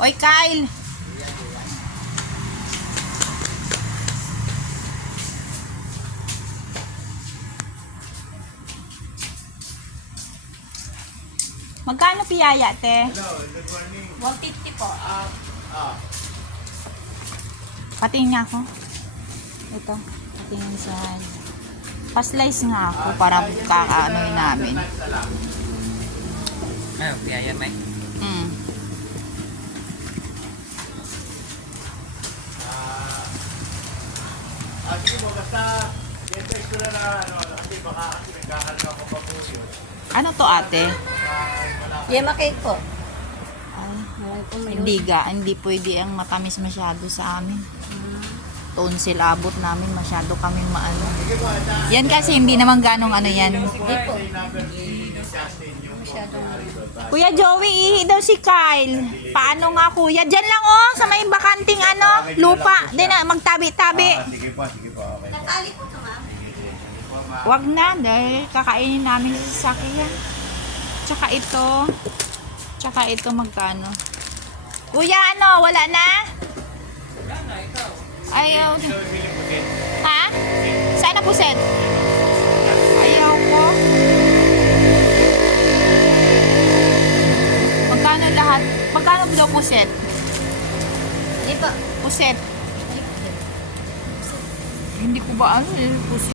Oy, Kyle! Magkano piyaya, te? Hello, good morning. 150 po. Patingin nga ako. Ito. Patingin sa... Pa-slice nga ako para kakaanoin namin. Ay, piyaya may. Sige mo, basta i-text ko na kasi baka kasi nagkakaroon ako pa po yun. Ano to, ate? Yema cake po. Ay, Marami po may hindi pwede ang matamis masyado sa amin. Tonsil abot namin, masyado kami maano. Yan kasi hindi naman ganong ano yan. Hindi po. Kuya Joey, ihi daw si Kyle. Paano nga kuya? Diyan lang oh, sa may bakanting ano, lupa. Di na, magtabi-tabi. Sige po, okay. Natali po ito, ma'am. Wag na, dahil kakainin namin sa sasakyan. Tsaka ito magkano. Kuya, ano, wala na? Ayaw. Ha? Saan na puset? Ayaw ko. Magkano lahat? Magkano daw puset? Hindi po. Puset. Hindi ko ba ano, puset.